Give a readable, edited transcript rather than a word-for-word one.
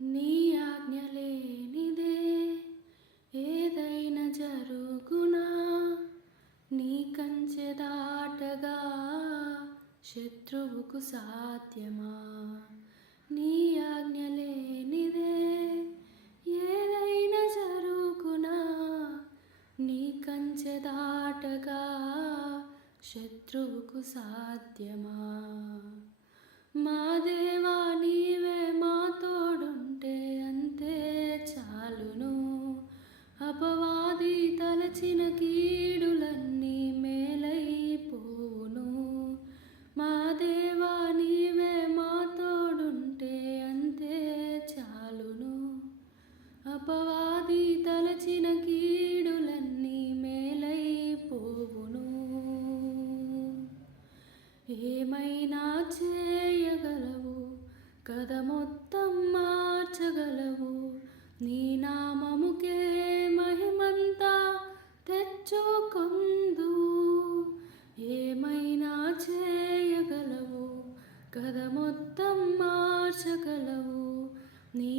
నీ ఆజ్ఞ లేనిదే ఏదైనా జరుగునా, నీ కంచె దాటగా శత్రువుకు సాధ్యమా? నీ ఆజ్ఞ లేనిదే ఏదైనా జరుగునా, నీ కంచె దాటగా శత్రువుకు సాధ్యమా? మా దేవా నీవే మా తోడుంటే అంతే చాలును, అపవాది తలచిన కీడులన్నీ మేలైపోవును. మా దేవా నీవే మా తోడుంటే అంతే చాలును, అపవాది తలచిన కీడులన్నీ మేలైపోవును. ఏమైనా చేయగలవు, కథ మొత్తం మార్చగలవు, నీ నామముకే మహిమంతా తెచ్చుకొందు. ఏమైనా చేయగలవు, కథ మొత్తం మార్చగలవు, నీ